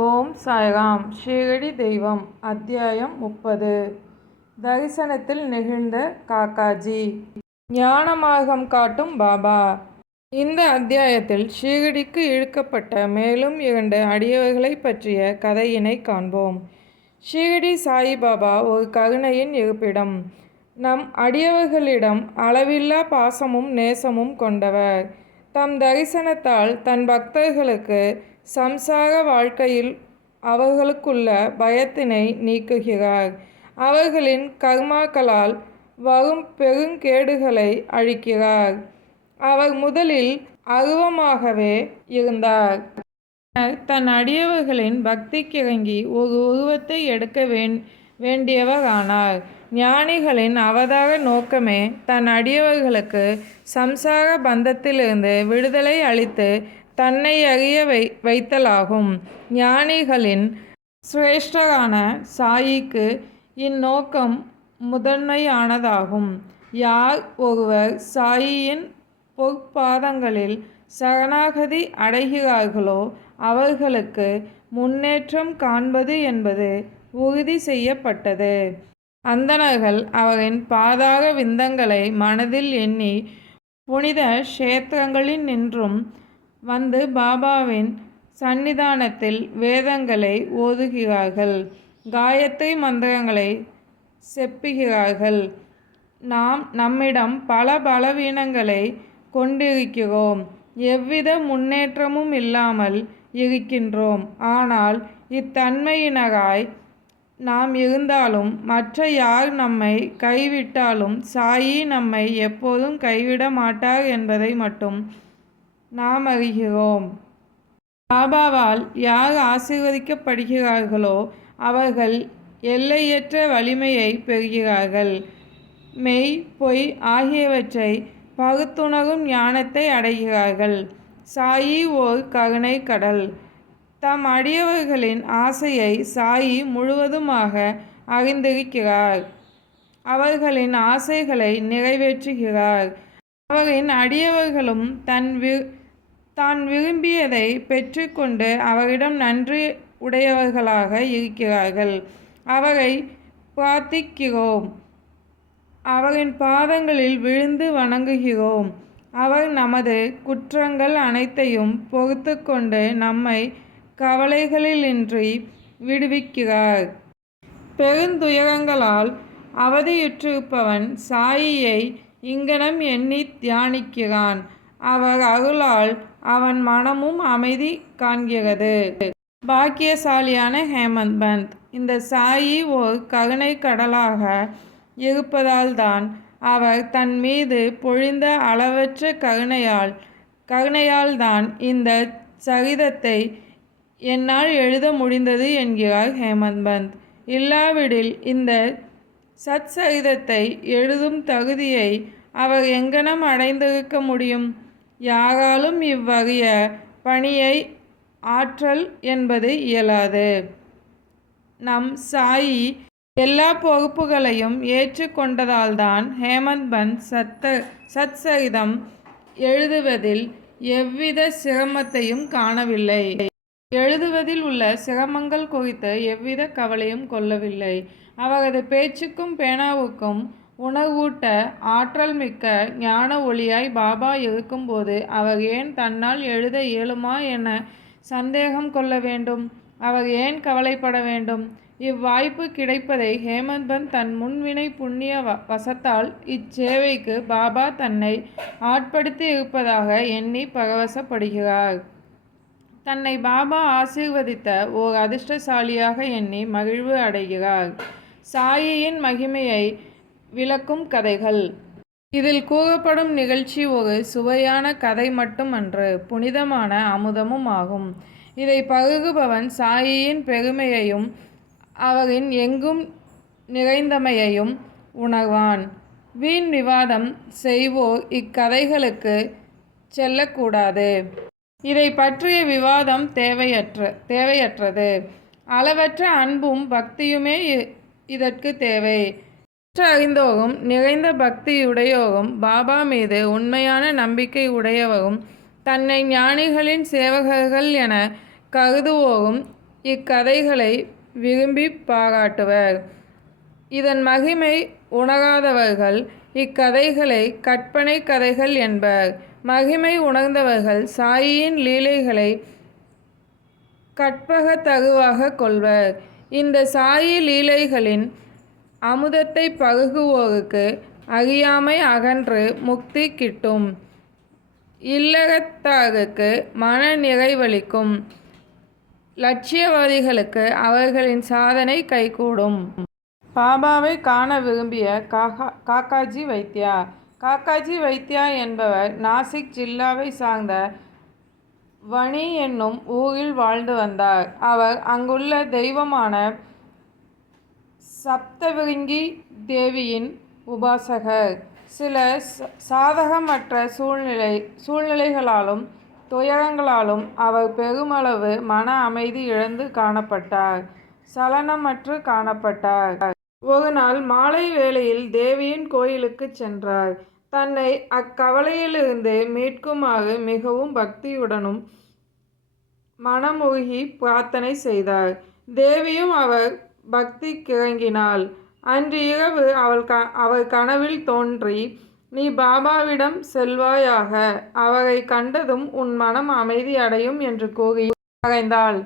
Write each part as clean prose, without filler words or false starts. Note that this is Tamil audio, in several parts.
ஓம் சாய்ராம். ஷீரடி தெய்வம். அத்தியாயம் 30. தரிசனத்தில் நெகிழ்ந்த காக்காஜி. ஞான மார்க்கம் காட்டும் பாபா. இந்த அத்தியாயத்தில் ஷீரடிக்கு இழுக்கப்பட்ட மேலும் 2 அடியவர்களை பற்றிய கதையினை காண்போம். ஷீரடி சாயிபாபா ஒரு கருணையின் இருப்பிடம். நம் அடியவர்களிடம் அளவில்லா பாசமும் நேசமும் கொண்டவர். தம் தரிசனத்தால் தன் பக்தர்களுக்கு சம்சார வாழ்க்கையில் அவர்களுக்குள்ள பயத்தினை நீக்குகிறார். அவர்களின் கர்மாக்களால் வரும் பெருங்கேடுகளை அழிக்கிறார். அவர் முதலில் அருவமாகவே இருந்தார். தன் அடியவர்களின் பக்திக்கிறங்கி ஒரு உருவத்தை எடுக்க வேண்டியவர் ஆனார். ஞானிகளின் அவதார நோக்கமே தன் அடியவர்களுக்கு சம்சார பந்தத்திலிருந்து விடுதலை அளித்து தன்னை அறிய வைத்தலாகும். ஞானிகளின் சிரேஷ்டரான சாயிக்கு இந்நோக்கம் முதன்மையானதாகும். யார் ஒருவர் சாயியின் பொற்பாதங்களில் சரணாகதி அடைகிறார்களோ அவர்களுக்கு முன்னேற்றம் காண்பது என்பது உறுதி செய்யப்பட்டது. அந்தணர்கள் அவரின் பாதார விந்தங்களை மனதில் எண்ணி புனித க்ஷேத்திரங்களில் நின்றும் வந்து பாபாவின் சந்நிதானத்தில் வேதங்களை ஓதுகிறார்கள், காயத்ரி மந்திரங்களை செப்புகிறார்கள். நம்மிடம் பல பலவீனங்களை கொண்டிருக்கிறோம், எவ்வித முன்னேற்றமும் இல்லாமல் இருக்கின்றோம். ஆனால் இத்தன்மையினராய் நாம் இருந்தாலும் மற்ற யார் நம்மை கைவிட்டாலும் சாயி நம்மை எப்போதும் கைவிட மாட்டார் என்பதை மட்டும் நாம் அறிகிறோம். பாபாவால் யார் ஆசீர்வதிக்கப்படுகிறார்களோ அவர்கள் எல்லையற்ற வலிமையை பெறுகிறார்கள். மெய் பொய் ஆகியவற்றை பகுத்துணரும் ஞானத்தை அடைகிறார்கள். சாயி ஓர் கருணை கடல். தம் அடியவர்களின் ஆசையை சாயி முழுவதுமாக அறிந்திருக்கிறார். அவர்களின் ஆசைகளை நிறைவேற்றுகிறார். அவரின் அடியவர்களும் தான் விரும்பியதை பெற்றுக்கொண்டு அவரிடம் நன்றி உடையவர்களாக இருக்கிறார்கள். அவரை பிரார்த்திக்கிறோம், அவரின் பாதங்களில் விழுந்து வணங்குகிறோம். அவர் நமது குற்றங்கள் அனைத்தையும் பொறுத்து கொண்டு நம்மை கவலைகளின்றி விடுவிக்கிறார். பெருந்துயரங்களால் அவதியுற்றிருப்பவன் சாயியை இங்கனம் எண்ணி தியானிக்கிறான். அவர் அருளால் அவன் மனமும் அமைதி காண்கிறது. பாக்கியசாலியான ஹேமந்த் பந்த். இந்த சாயி ஓர் கருணை கடலாக இருப்பதால்தான் அவர் தன் மீது பொழிந்த அளவற்ற கருணையால் தான் இந்த சரிதத்தை என்னால் எழுத முடிந்தது என்கிறார் ஹேமந்த் பந்த். இல்லாவிடில் இந்த சச்சரிதத்தை எழுதும் தகுதியை அவர் எங்கனம் அடைந்திருக்க முடியும்? யாராலும் இவ்வறிய பணியை ஆற்றல் என்பது இயலாது. நம் சாயி எல்லா பொறுப்புகளையும் ஏற்றுக்கொண்டதால்தான் ஹேமந்த் பந்த் சச்சரிதம் எழுதுவதில் எவ்வித சிரமத்தையும் காணவில்லை. எழுதுவதில் உள்ள சிரமங்கள் குறித்து எவ்வித கவலையும் கொள்ளவில்லை. அவரது பேச்சுக்கும் பேனாவுக்கும் உணர்வூட்ட ஆற்றல் மிக்க ஞான ஒளியாய் பாபா இருக்கும்போது அவர் ஏன் தன்னால் எழுத இயலுமா என சந்தேகம் கொள்ள வேண்டும்? அவர் ஏன் கவலைப்பட வேண்டும்? இவ்வாய்ப்பு கிடைப்பதை ஹேமந்த் பந்த் தன் முன்வினை புண்ணிய வசத்தால் இச்சேவைக்கு பாபா தன்னை ஆட்படுத்தி இருப்பதாக எண்ணி பரவசப்படுகிறார். தன்னை பாபா ஆசீர்வதித்த ஓர் அதிர்ஷ்டசாலியாக எண்ணி மகிழ்வு அடைகிறார். சாயியின் மகிமையை விளக்கும் கதைகள். இதில் கூறப்படும் நிகழ்ச்சி ஒரு சுவையான கதை மட்டுமன்று, புனிதமான அமுதமும் ஆகும். இதை பருகுபவன் சாயியின் பெருமையையும் அவரின் எங்கும் நிறைந்தமையையும் உணர்வான். வீண் விவாதம் செய்வோர் இக்கதைகளுக்கு செல்லக்கூடாது. இதை பற்றிய விவாதம் தேவையற்றது. அளவற்ற அன்பும் பக்தியுமே இதற்கு தேவை. அறிந்தோரும் நிறைந்த பக்தியுடையோரும் பாபா மீது உண்மையான நம்பிக்கை உடையவரும் தன்னை ஞானிகளின் சேவகர்கள் என கருதுவோரும் இக்கதைகளை விரும்பி பாராட்டுவர். இதன் மகிமை உணராதவர்கள் இக்கதைகளை கற்பனை கதைகள் என்பர். மகிமை உணர்ந்தவர்கள் சாயியின் லீலைகளை கற்பகத்தருவாக கொள்வர். இந்த சாயி லீலைகளின் அமுதத்தை பருகுவோருக்கு அறியாமை அகன்று முக்தி கிட்டும். இல்லறத்தாருக்கு மன நிறைவளிக்கும். லட்சியவாதிகளுக்கு அவர்களின் சாதனை கைகூடும். பாபாவை காண விரும்பிய காக்காஜி வைத்யா. காக்காஜி வைத்யா என்பவர் நாசிக் ஜில்லாவை சார்ந்த வணி என்னும் ஊரில் வாழ்ந்து வந்தார். அவர் அங்குள்ள தெய்வமான சப்தவிருங்கி தேவியின் உபாசகர். சில சாதகமற்ற சூழ்நிலைகளாலும் துயரங்களாலும் அவர் பெருமளவு மன அமைதி இழந்து காணப்பட்டார். சலனமற்று காணப்பட்டார். ஒரு நாள் மாலை வேளையில் தேவியின் கோயிலுக்கு சென்றார். தன்னை அக்கவலையிலிருந்து மீட்குமாறு மிகவும் பக்தியுடனும் மனமுருகி பிரார்த்தனை செய்தார். தேவியும் அவர் பக்தி கிறங்கினாள். அன்று இரவு அவள் கனவில் தோன்றி, நீ பாபாவிடம் செல்வாயாக, அவரை கண்டதும் உன் மனம் அமைதி அடையும் என்று கூறி மறைந்தாள்.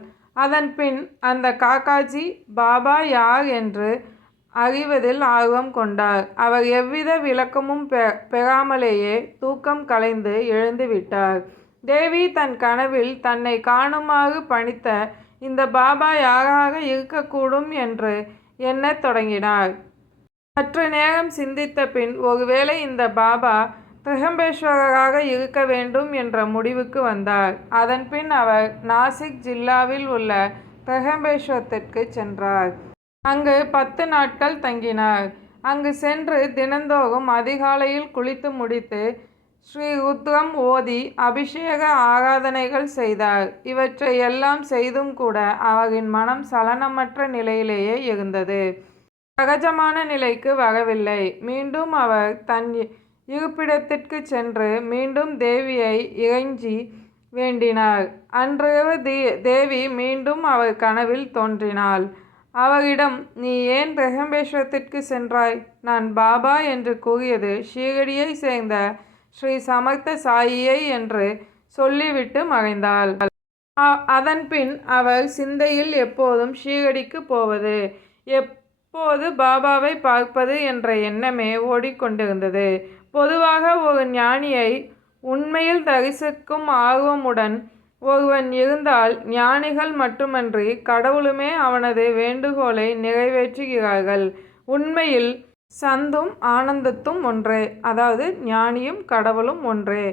அதன் பின் அந்த காக்காஜி பாபா யார் என்று அறிவதில் ஆர்வம் கொண்டார். அவர் எவ்வித விளக்கமும் பெறாமலேயே தூக்கம் கலைந்து எழுந்துவிட்டார். தேவி தன் கனவில் தன்னை காணுமாறு பணித்த இந்த பாபா யாராக இருக்கக்கூடும் என்று எண்ணத் தொடங்கினார். சற்று நேரம் சிந்தித்த பின் ஒருவேளை இந்த பாபா திரிகம்பேஸ்வரராக இருக்க வேண்டும் என்ற முடிவுக்கு வந்தார். அதன் பின் அவர் நாசிக் ஜில்லாவில் உள்ள திரிகம்பேஸ்வரத்திற்கு சென்றார். அங்கு 10 நாட்கள் தங்கினார். அங்கு சென்று தினந்தோறும் அதிகாலையில் குளித்து முடித்து ஸ்ரீ ருத்ரம் ஓதி அபிஷேக ஆராதனைகள் செய்தார். இவற்றை எல்லாம் செய்தும் கூட அவரின் மனம் சலனமற்ற நிலையிலேயே இருந்தது. சகஜமான நிலைக்கு வரவில்லை. மீண்டும் அவர் தன் இருப்பிடத்திற்கு சென்று மீண்டும் தேவியை இறைஞ்சி வேண்டினார். அன்றிரவு தேவி மீண்டும் அவர் கனவில் தோன்றினாள். அவரிடம், நீ ஏன் திரிகம்பேஸ்வரத்திற்கு சென்றாய்? நான் பாபா என்று கூறியது ஷீரடியை சேர்ந்த ஸ்ரீ சமர்த்த சாயியை என்று சொல்லிவிட்டு மறைந்தாள். அதன் பின் அவர் சிந்தையில் எப்போதும் ஷீரடிக்கு போவது, எப்போது பாபாவை பார்ப்பது என்ற எண்ணமே ஓடிக்கொண்டிருந்தது. பொதுவாக ஒரு ஞானியை உண்மையில் தரிசிக்கும் ஆர்வமுடன் ஒருவன் இருந்தால் ஞானிகள் மட்டுமன்றி கடவுளுமே அவனது வேண்டுகோளை நிறைவேற்றுகிறார்கள். உண்மையில் சந்தும் ஆனந்தத்தும் ஒன்றே, அதாவது ஞானியும் கடவுளும் ஒன்றே.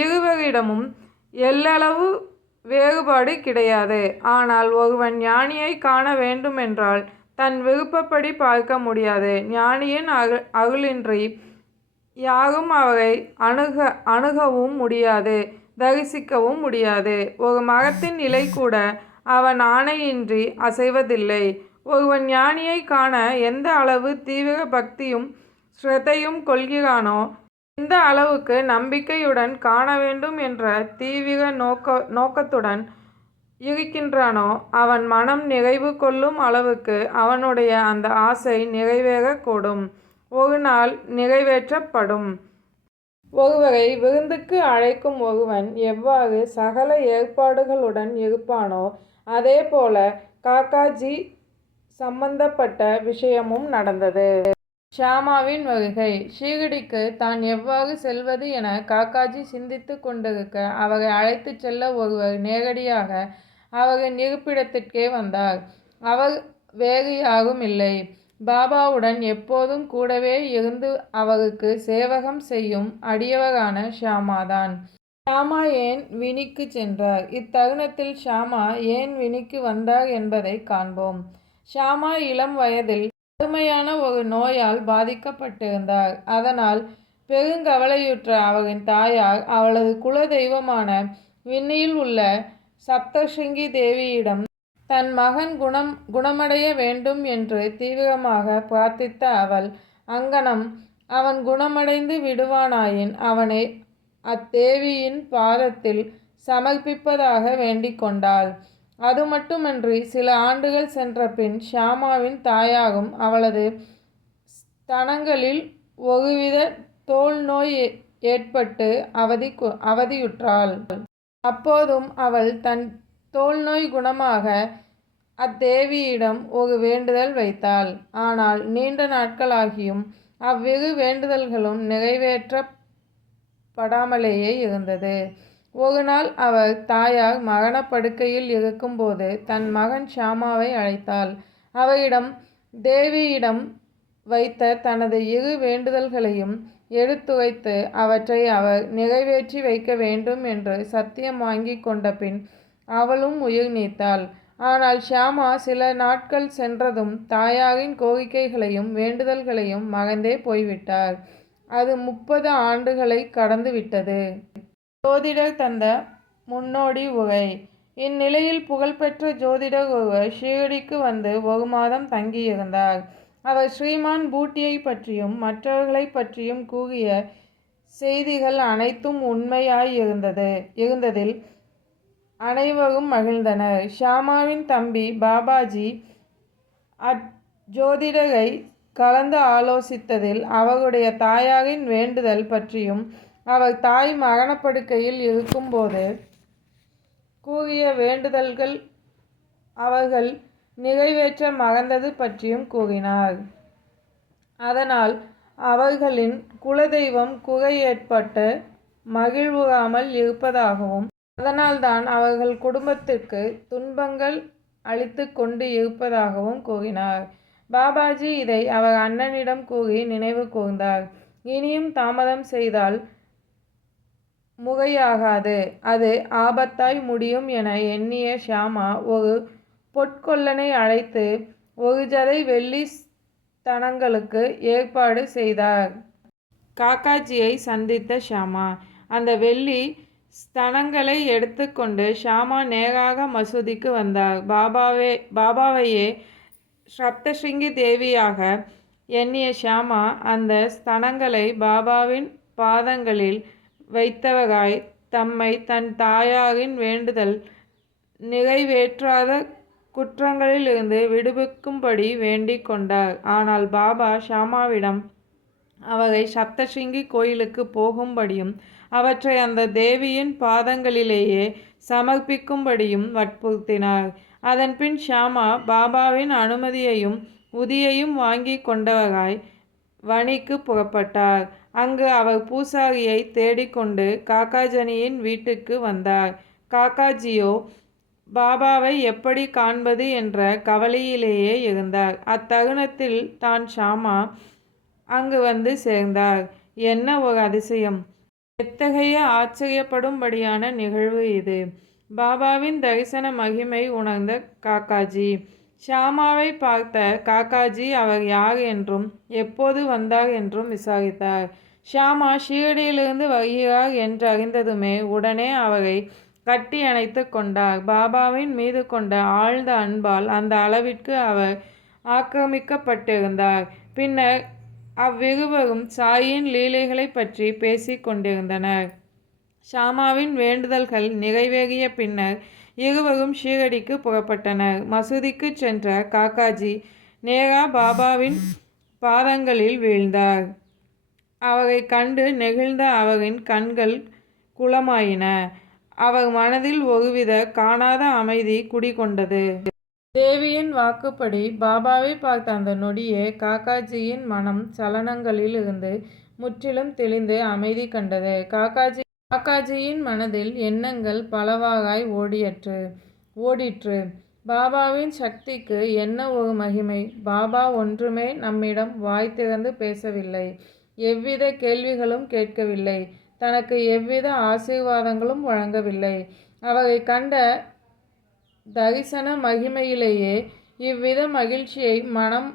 இருவரிடமும் எல்லளவு வேறுபாடு கிடையாது. ஆனால் ஒருவன் ஞானியை காண வேண்டுமென்றால் தன் விருப்பப்படி பார்க்க முடியாது. ஞானியின் அருளின்றி யாரும் அவரை அணுகவும் முடியாது, தரிசிக்கவும் முடியாது. ஒரு மரத்தின் இலை கூட அவன் ஆணையின்றி அசைவதில்லை. ஒருவன் ஞானியை காண எந்த அளவு தீவிர பக்தியும் ஸ்ரத்தையும் கொள்கிறானோ, எந்த அளவுக்கு நம்பிக்கையுடன் காண வேண்டும் என்ற தீவிர நோக்கத்துடன் இருக்கின்றானோ, அவன் மனம் நிறைவு கொள்ளும் அளவுக்கு அவனுடைய அந்த ஆசை நிறைவேறக்கூடும். ஒரு நாள் நிறைவேற்றப்படும். ஒருவரை விருந்துக்கு அழைக்கும் ஒருவன் எவ்வாறு சகல ஏற்பாடுகளுடன் இருப்பானோ, அதே போல காக்காஜி சம்பந்தப்பட்ட விஷயமும் நடந்தது. ஷியாமாவின் வருகை. ஷீரடிக்கு தான் எவ்வாறு செல்வது என காக்காஜி சிந்தித்து கொண்டிருக்க அவரை அழைத்து செல்ல ஒருவர் நேரடியாக அவரின் இருப்பிடத்திற்கே வந்தார். அவர் வேறு யாரும் இல்லை, பாபாவுடன் எப்போதும் கூடவே இருந்து அவருக்கு சேவகம் செய்யும் அடியவரான ஷியாமாதான். ஷியாமா ஏன் வினிக்கு சென்றார்? இத்தருணத்தில் ஷியாமா ஏன் வினிக்கு வந்தார் என்பதை காண்போம். ஷியாமா இளம் வயதில் கடுமையான ஒரு நோயால் பாதிக்கப்பட்டிருந்தார். அதனால் பெருங்கவலையுற்ற அவரின் தாயார் அவளது குல தெய்வமான விண்ணில் உள்ள சப்தசிருங்கி தேவியிடம் தன் மகன் குணமடைய வேண்டும் என்று தீவிரமாக பிரார்த்தித்த அவள், அங்கனம் அவன் குணமடைந்து விடுவானாயின் அவனை அத்தேவியின் பாதத்தில் சமர்ப்பிப்பதாக வேண்டிக் கொண்டாள். அது மட்டுமன்றி சில ஆண்டுகள் சென்ற பின் ஷியாமாவின் தாயாகும் அவளது ஸ்தனங்களில் ஒருவித தோல் நோய் ஏற்பட்டு அவதியுற்றாள். அப்போதும் அவள் தன் தோல் நோய் குணமாக அத்தேவியிடம் ஒரு வேண்டுதல் வைத்தாள். ஆனால் நீண்ட நாட்களாகியும் அவ்விரு வேண்டுதல்களும் நிறைவேற்றப்படாமலேயே இருந்தது. ஒரு நாள் அவர் தாயார் மரணப்படுக்கையில் இருக்கும்போது தன் மகன் ஷியாமாவை அழைத்தாள். அவரிடம் தேவியிடம் வைத்த தனது இரு வேண்டுதல்களையும் எடுத்துரைத்து அவற்றை அவர் நிறைவேற்றி வைக்க வேண்டும் என்று சத்தியம் வாங்கி கொண்ட பின் அவளும் உயிர் நீத்தாள். ஆனால் ஷியாமா சில நாட்கள் சென்றதும் தாயாரின் கோரிக்கைகளையும் வேண்டுதல்களையும் மறந்தே போய்விட்டார். அது 30 ஆண்டுகளை கடந்து விட்டது. ஜோதிடர் தந்த முன்னோடி உரை. இந்நிலையில் புகழ்பெற்ற ஜோதிடர் ஒருவர் ஷீரடிக்கு வந்து 1 மாதம் தங்கியிருந்தார். அவர் ஸ்ரீமான் பூட்டியை பற்றியும் மற்றவர்களைப் பற்றியும் கூறிய செய்திகள் அனைத்தும் உண்மையாயிருந்ததில் அனைவரும் மகிழ்ந்தனர். ஷியாமாவின் தம்பி பாபாஜி அஜோதிடரை கலந்து ஆலோசித்ததில் அவருடைய தாயாரின் வேண்டுதல் பற்றியும் அவர் தாய் மரணப்படுக்கையில் இருக்கும்போது கூறிய வேண்டுதல்கள் அவர்கள் நிறைவேற்ற மறந்தது பற்றியும் கூறினார். அதனால் அவர்களின் குலதெய்வம் குறை ஏற்பட்டு மகிழ்வுறாமல் இருப்பதாகவும் அதனால்தான் அவர்கள் குடும்பத்திற்கு துன்பங்கள் அளித்து கொண்டு இருப்பதாகவும் கூறினார். பாபாஜி இதை அவர் அண்ணனிடம் கூறி நினைவு கூர்ந்தார். இனியும் தாமதம் செய்தால் முறையாகாது, அது ஆபத்தாய் முடியும் என எண்ணிய ஷியாமா ஒரு பொற்கொல்லனை அழைத்து 1 ஜதை வெள்ளி ஸ்தனங்களுக்கு ஏற்பாடு செய்தார். காக்காஜியை சந்தித்த ஷியாமா அந்த வெள்ளி ஸ்தனங்களை எடுத்துக்கொண்டு ஷியாமா நேராக மசூதிக்கு வந்தார். பாபாவையே சப்தஸ்ருங்கி தேவியாக எண்ணிய ஷியாமா அந்த ஸ்தனங்களை பாபாவின் பாதங்களில் வைத்தவராய் தம்மை தன் தாயாரின் வேண்டுதல் நிறைவேற்றாத குற்றங்களிலிருந்து விடுவிக்கும்படி வேண்டிக் கொண்டார். ஆனால் பாபா ஷியாமாவிடம் அவரை சப்தஸ்ருங்கி கோயிலுக்கு போகும்படியும் அவற்றை அந்த தேவியின் பாதங்களிலேயே சமர்ப்பிக்கும்படியும் வற்புறுத்தினார். அதன்பின் ஷியாமா பாபாவின் அனுமதியையும் உதியையும் வாங்கி கொண்டவராய் வணிக்கு புறப்பட்டார். அங்கு அவர் பூசாரியை தேடிக்கொண்டு காக்காஜியின் வீட்டுக்கு வந்தார். காக்காஜியோ பாபாவை எப்படி காண்பது என்ற கவலையிலேயே இருந்தார். அத்தருணத்தில் தான் ஷியாமா அங்கு வந்து சேர்ந்தார். என்ன ஒரு அதிசயம்! எத்தகைய ஆச்சரியப்படும்படியான நிகழ்வு இது! பாபாவின் தரிசன மகிமை உணர்ந்த காக்காஜி ஷியாமாவை பார்த்த காக்காஜி அவர் யார் என்றும் எப்போது வந்தார் என்றும் விசாரித்தார். ஷியாமா ஷீரடியிலிருந்து வருகிறார் என்றறிந்ததுமே உடனே அவரை கட்டி அணைத்து கொண்டார். பாபாவின் மீது கொண்ட ஆழ்ந்த அன்பால் அந்த அளவிற்கு அவர் ஆக்கிரமிக்கப்பட்டிருந்தார். பின்னர் அவ்விருவரும் சாயின் லீலைகளை பற்றி பேசிக் கொண்டிருந்தனர். ஷியாமாவின் வேண்டுதல்கள் நிறைவேறிய பின்னர் இருவரும் ஷீரடிக்கு புறப்பட்டனர். மசூதிக்கு சென்ற காக்காஜி நேரா பாபாவின் பாதங்களில் வீழ்ந்தார். அவரை கண்டு நெகிழ்ந்த அவரின் கண்கள் குளமாயின. அவர் மனதில் ஒருவித காணாத அமைதி குடிகொண்டது. தேவியின் வாக்குப்படி பாபாவை பார்த்த அந்த நொடியே காக்காஜியின் மனம் சலனங்களில் இருந்து முற்றிலும் தெளிந்து அமைதி கண்டது. காக்காஜியின் மனதில் எண்ணங்கள் பலவாறாய் ஓடிற்று. பாபாவின் சக்திக்கு என்ன ஒரு மகிமை! பாபா ஒன்றுமே நம்மிடம் வாய் திறந்து பேசவில்லை, எவ்வித கேள்விகளும் கேட்கவில்லை, தனக்கு எவ்வித ஆசீர்வாதங்களும் வழங்கவில்லை. அவரை கண்ட தரிசன மகிமையிலேயே இவ்வித மகிழ்ச்சியை மனம்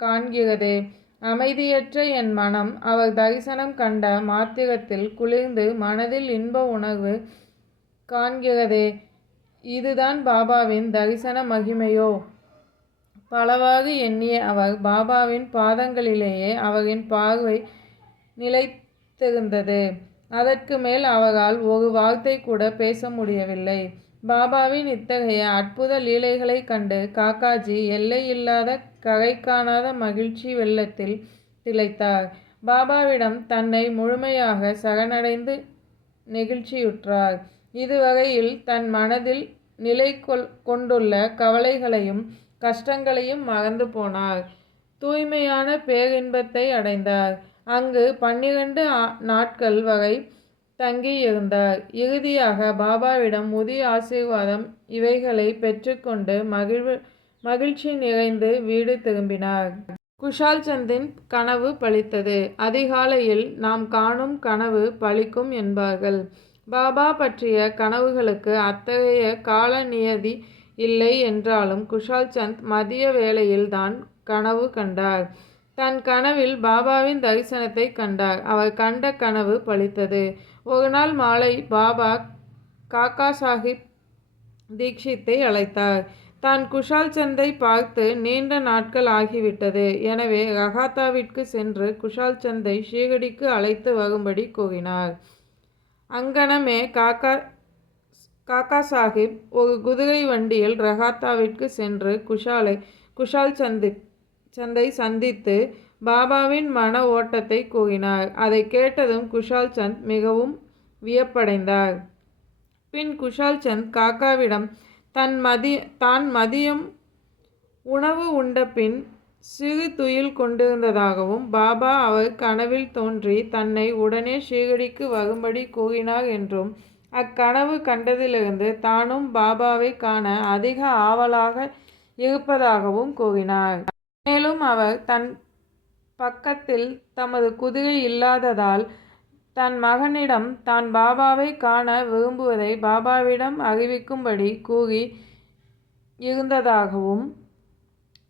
காண்கிறது. அமைதியற்ற என் மனம் அவர் தரிசனம் கண்ட மாத்திரத்தில் குளிர்ந்து மனதில் இன்ப உணர்வு காண்கிறதே. இதுதான் பாபாவின் தரிசன மகிமையோ? பலவாறு எண்ணிய அவர் பாபாவின் பாதங்களிலேயே அவரின் பார்வை நிலைத்திருந்தது. அதற்கு மேல் அவரால் ஒரு வார்த்தை கூட பேச முடியவில்லை. பாபாவின் இத்தகைய அற்புத லீலைகளைக் கண்டு காக்காஜி எல்லையில்லாத கரை காணாத மகிழ்ச்சி வெள்ளத்தில் திளைத்தார். பாபாவிடம் தன்னை முழுமையாக சரணடைந்து நெகிழ்ச்சியுற்றார். இதுவரையில் தன் மனதில் நிலை கொண்டுள்ள கவலைகளையும் கஷ்டங்களையும் மறந்து போனார். தூய்மையான பேரின்பத்தை அடைந்தார். அங்கு 12 நாட்கள் வரை தங்கியிருந்தார். இறுதியாக பாபாவிடம் முதிய ஆசீர்வாதம் இவைகளை பெற்றுக்கொண்டு மகிழ்ச்சி நிறைந்து வீடு திரும்பினார். குஷால் சந்தின் கனவு பலித்தது. அதிகாலையில் நாம் காணும் கனவு பலிக்கும் என்பார்கள். பாபா பற்றிய கனவுகளுக்கு அத்தகைய கால நியதி இல்லை என்றாலும் குஷால் சந்த் மதிய வேளையில் தான் கனவு கண்டார். தன் கனவில் பாபாவின் தரிசனத்தை கண்டார். அவர் கண்ட கனவு பலித்தது. ஒரு நாள் மாலை பாபா காக்கா சாஹிப் தீக்ஷித்தை அழைத்தார். தான் குஷால் சந்தை பார்த்து நீண்ட நாட்கள் ஆகிவிட்டது. எனவே ரகாத்தாவிற்கு சென்று குஷால் சந்தை ஷீரடிக்கு அழைத்து வரும்படி கூறினார். அங்கனமே காக்கா சாஹிப் ஒரு குதிரை வண்டியில் ரகாத்தாவிற்கு சென்று குஷால் சந்தை சந்தித்து பாபாவின் மன ஓட்டத்தை கூறினார். அதை கேட்டதும் குஷால் சந்த் மிகவும் வியப்படைந்தார். பின் குஷால் சந்த் காக்காவிடம் தான் மதியம் உணவு உண்ட பின் சிறு துயில் கொண்டிருந்ததாகவும் பாபா அவர் கனவில் தோன்றி தன்னை உடனே ஷீரடிக்கு வரும்படி கூறினார் என்றும் அக்கனவு கண்டதிலிருந்து தானும் பாபாவை காண அதிக ஆவலாக இருப்பதாகவும் கூறினார். மேலும் அவர் தன் பக்கத்தில் தமது குதிரை இல்லாததால் தன் மகனிடம் தான் பாபாவை காண விரும்புவதை பாபாவிடம் அறிவிக்கும்படி கூறி இருந்ததாகவும்,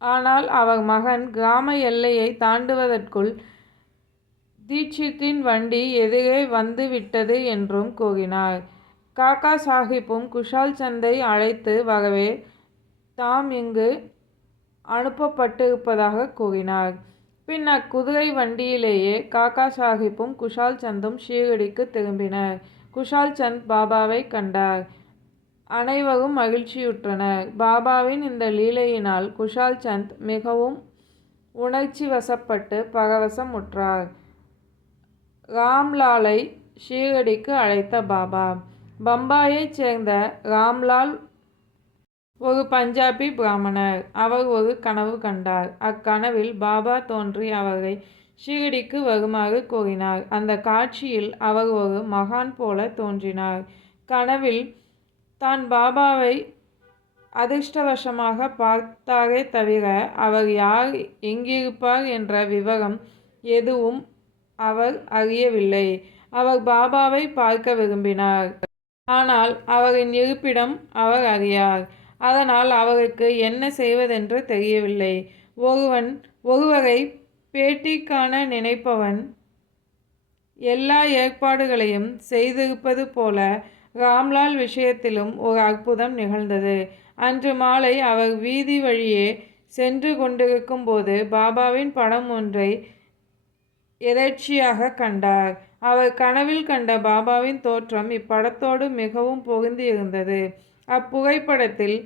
ஆனால் அவர் மகன் கிராம எல்லையை தாண்டுவதற்குள் தீட்சித்தின் வண்டி எதிரே வந்துவிட்டது என்றும் கூறினார். காக்கா சாஹிப்பும் குஷால் சந்தை அழைத்து வரவே தாம் இங்கு அனுப்பப்பட்டிருப்பதாக கூறினார். பின் அக்குதிரை வண்டியிலேயே காக்கா சாஹிப்பும் குஷால் சந்தும் ஷீரடிக்கு திரும்பினர். குஷால் சந்த் பாபாவை கண்டார். அனைவரும் மகிழ்ச்சியுற்றனர். பாபாவின் இந்த லீலையினால் குஷால் சந்த் மிகவும் உணர்ச்சி வசப்பட்டு பரவசம் உற்றார். ராம்லாலை ஷீரடிக்கு அழைத்த பாபா. பம்பாயைச் சேர்ந்த ராம்லால் ஒரு பஞ்சாபி பிராமணர். அவர் ஒரு கனவு கண்டார். அக்கனவில் பாபா தோன்றி அவரை ஷீரடிக்கு வருமாறு கூறினார். அந்த காட்சியில் அவர் ஒரு மகான் போல தோன்றினார். கனவில் தான் பாபாவை அதிர்ஷ்டவசமாக பார்த்தாரே தவிர அவர் யார், எங்கிருப்பார் என்ற விவரம் எதுவும் அவர் அறியவில்லை. அவர் பாபாவை பார்க்க விரும்பினார். ஆனால் அவரின் இருப்பிடம் அவர் அறியார். அதனால் அவருக்கு என்ன செய்வதென்று தெரியவில்லை. ஒருவரை பேட்டி காண நினைப்பவன் எல்லா ஏற்பாடுகளையும் செய்திருப்பது போல ராம்லால் விஷயத்திலும் ஒரு அற்புதம் நிகழ்ந்தது. அன்று மாலை அவர் வீதி வழியே சென்று கொண்டிருக்கும் போது பாபாவின் படம் ஒன்றை எதேர்ச்சியாக கண்டார். அவர் கனவில் கண்ட பாபாவின் தோற்றம் இப்படத்தோடு மிகவும் பொருந்தியிருந்தது. அப்புகைப்படத்தில்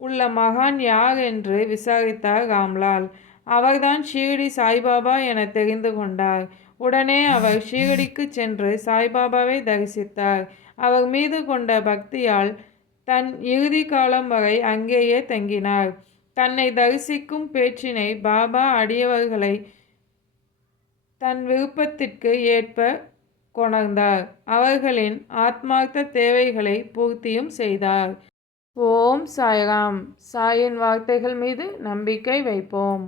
உள்ள மகான் யார் என்று விசாரித்தார் ராம்லால். அவர்தான் ஷீரடி சாய்பாபா என தெரிந்து கொண்டார். உடனே அவர் ஷீரடிக்கு சென்று சாய்பாபாவை தரிசித்தார். அவர் மீது கொண்ட பக்தியால் தன் இறுதி காலம் வரை அங்கேயே தங்கினார். தன்னை தரிசிக்கும் பேச்சினை பாபா அடியவர்களை தன் விருப்பத்திற்கு ஏற்ப கொணர்ந்தார். அவர்களின் ஆத்மார்த்த தேவைகளை பூர்த்தியும் செய்தார். ஓம் சாய்ராம். சாயின் வார்த்தைகள் மீது நம்பிக்கை வைப்போம்.